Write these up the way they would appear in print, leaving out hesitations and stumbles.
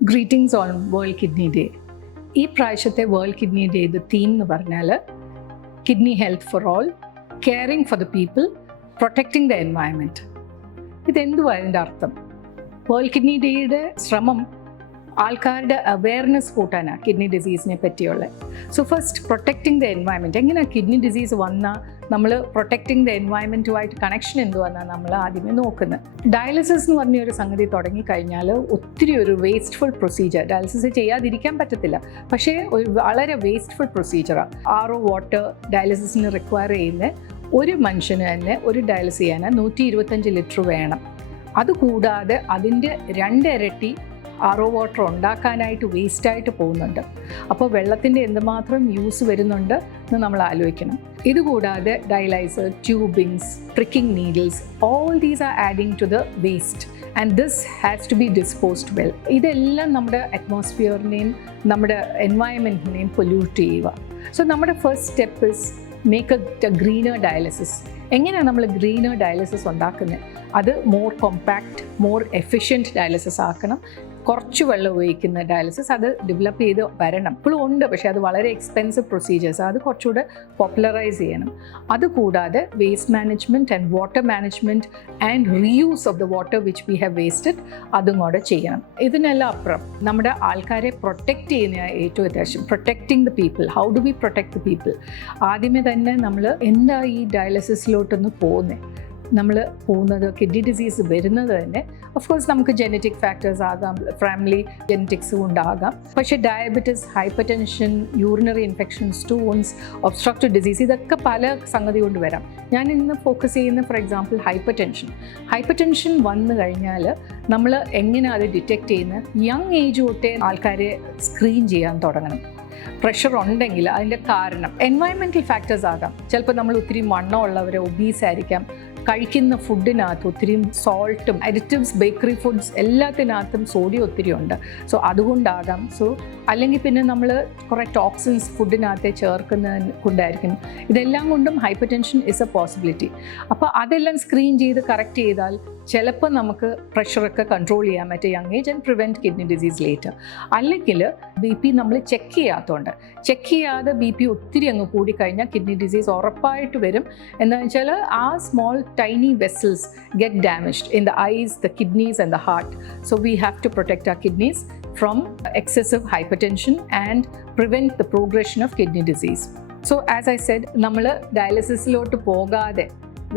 Greetings on world kidney day. ഈ പ്രാവശ്യത്തെ world kidney ഡേയുടെ തീം എന്ന് പറഞ്ഞാൽ kidney health for all, caring for the people, protecting the environment. ഇതെന്തുവാ അതിൻ്റെ അർത്ഥം? വേൾഡ് കിഡ്നി ഡേയുടെ ശ്രമം ആൾക്കാരുടെ അവെയർനെസ് കൂട്ടാനാണ് കിഡ്നി ഡിസീസിനെ പറ്റിയുള്ള. So first protecting the environment. എങ്ങനെയാണ് കിഡ്നി ഡിസീസ് വന്നാൽ നമ്മൾ പ്രൊട്ടക്റ്റിംഗ് ദ എൻവയൺമെൻറ്റുമായിട്ട് കണക്ഷൻ എന്തുവെന്നാണ് നമ്മൾ ആദ്യമേ നോക്കുന്നത്. ഡയാലിസിസ് എന്ന് പറഞ്ഞൊരു സംഗതി തുടങ്ങിക്കഴിഞ്ഞാൽ ഒത്തിരി ഒരു വേസ്റ്റ്ഫുൾ പ്രൊസീജിയർ. ഡയാലിസിസ് ചെയ്യാതിരിക്കാൻ പറ്റത്തില്ല, പക്ഷേ ഒരു വളരെ വേസ്റ്റ്ഫുൾ പ്രൊസീജിയറാണ്. RO വാട്ടർ ഡയാലിസിസിന് റിക്വയർ ചെയ്യുന്ന ഒരു മനുഷ്യന് തന്നെ ഒരു ഡയാലിസിസ് ചെയ്യാൻ 125 ലിറ്റർ വേണം. അതുകൂടാതെ അതിൻ്റെ 2 ഇരട്ടി RO വാട്ടർ ഉണ്ടാക്കാനായിട്ട് വേസ്റ്റായിട്ട് പോകുന്നുണ്ട്. അപ്പോൾ വെള്ളത്തിൻ്റെ എന്തുമാത്രം യൂസ് വരുന്നുണ്ട് എന്ന് നമ്മൾ ആലോചിക്കണം. ഇതുകൂടാതെ dialyser, tubings, pricking needles, all these are adding to the waste and this has to be disposed well. ഇതെല്ലാം നമ്മുടെ അറ്റ്മോസ്ഫിയറിനെയും നമ്മുടെ എൻവയൺമെൻറ്റിനെയും പൊല്യൂട്ട് ചെയ്യുക. സോ നമ്മുടെ first step is make a greener dialysis. എങ്ങനെയാണ് നമ്മൾ ഗ്രീനർ ഡയാലിസിസ് ഉണ്ടാക്കുന്നത്? അത് more compact, more efficient dialysis ആക്കണം. കുറച്ച് വെള്ളം ഉപയോഗിക്കുന്ന ഡയാലിസിസ് അത് ഡെവലപ്പ് ചെയ്ത് വരണം. ഇപ്പോഴും ഉണ്ട്, പക്ഷേ അത് വളരെ എക്സ്പെൻസീവ് പ്രൊസീജിയേഴ്സ്. അത് കുറച്ചുകൂടെ പോപ്പുലറൈസ് ചെയ്യണം. അതുകൂടാതെ waste management and water management and reuse of the water which we have wasted അതും കൂടെ ചെയ്യണം. ഇതിനെല്ലാം അപ്പുറം നമ്മുടെ ആൾക്കാരെ പ്രൊട്ടക്റ്റ് ചെയ്യുന്ന ഏറ്റവും അത്യാവശ്യം protecting the people. How do we protect the people? ആദ്യമേ തന്നെ നമ്മൾ എന്താ ഈ ഡയാലിസിസിലോട്ടൊന്ന് പോകുന്നത്? നമ്മൾ പോകുന്നത് കിഡ്നി ഡിസീസ് വരുന്നത് തന്നെ ഓഫ്കോഴ്സ് നമുക്ക് ജെനറ്റിക് ഫാക്ടേഴ്സ് ആകാം, ഫാമിലി ജെനറ്റിക്സ് കൊണ്ടാകാം. പക്ഷേ diabetes, hyper tension, urinary infection, stones, obstructive disease, ഇതൊക്കെ പല സംഗതി കൊണ്ട് വരാം. ഞാൻ ഇന്ന് ഫോക്കസ് ചെയ്യുന്ന for example hyper tension. Hyper tension വന്നു കഴിഞ്ഞാൽ നമ്മൾ എങ്ങനെ അത് ഡിറ്റക്റ്റ് ചെയ്യുന്നത്? യങ് ഏജ് തൊട്ടേ ആൾക്കാരെ സ്ക്രീൻ ചെയ്യാൻ തുടങ്ങണം. പ്രഷർ ഉണ്ടെങ്കിൽ അതിൻ്റെ കാരണം എൻവയൺമെൻറ്റൽ ഫാക്ടേഴ്സ് ആകാം. ചിലപ്പോൾ നമ്മൾ ഒത്തിരി വണ്ണമുള്ളവർ ഒബീസ് ആയിരിക്കാം. കഴിക്കുന്ന ഫുഡിനകത്ത് ഒത്തിരി സോൾട്ടും അഡിറ്റീവ്സ്, ബേക്കറി ഫുഡ്സ് എല്ലാത്തിനകത്തും സോഡിയം ഒത്തിരി ഉണ്ട്. സോ അതുകൊണ്ടാകാം. സോ അല്ലെങ്കിൽ പിന്നെ നമ്മൾ കുറേ ടോക്സിൻസ് ഫുഡിനകത്തെ ചേർക്കുന്നത് കൊണ്ടായിരിക്കും. ഇതെല്ലാം കൊണ്ടും hyper tension is A possibility. അപ്പോൾ അതെല്ലാം സ്ക്രീൻ ചെയ്ത് കറക്റ്റ് ചെയ്താൽ ചിലപ്പോൾ നമുക്ക് പ്രഷറൊക്കെ കൺട്രോൾ ചെയ്യാൻ പറ്റും young age and prevent kidney disease later. അല്ലെങ്കിൽ BP നമ്മൾ ചെക്ക് ചെയ്യാത്തതുകൊണ്ട്, ചെക്ക് ചെയ്യാതെ BP ഒത്തിരി അങ്ങ് കൂടിക്കഴിഞ്ഞാൽ കിഡ്നി ഡിസീസ് ഉറപ്പായിട്ട് വരും. എന്താണെന്ന് വെച്ചാൽ ആ small tiny vessels get damaged in the eyes, the kidneys and the heart. So we have to protect our kidneys from excessive hypertension and prevent the progression of kidney disease. So as I said, നമ്മൾ ഡയാലിസിസിലോട്ട് പോകാതെ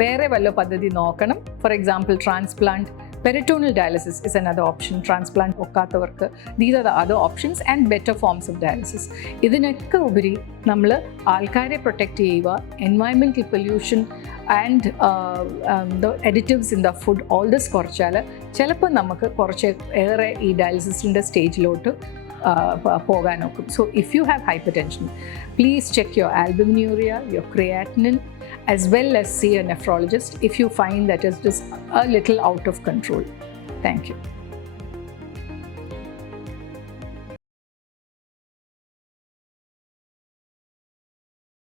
വേറെ വല്ല പദ്ധതി നോക്കണം. For example transplant, peritoneal dialysis is another option. Transplant ഒക്കാത്തവർക്ക് these are the other options and better forms of dialysis. ഇതിനൊക്കെ ഉപരി നമ്മൾ ആൾക്കാരെ പ്രൊട്ടക്റ്റ് ചെയ്യുക, environmental pollution and the additives in the food, all this കുറച്ചാൽ ചിലപ്പോൾ നമുക്ക് കുറച്ച് ഏറെ ഈ ഡയാലിസിസിൻ്റെ സ്റ്റേജിലോട്ട് പോകാൻ നോക്കും. So if you have hypertension, please check your albuminuria, your creatinine, as well as see a nephrologist if you find that is just a little out of control. Thank you.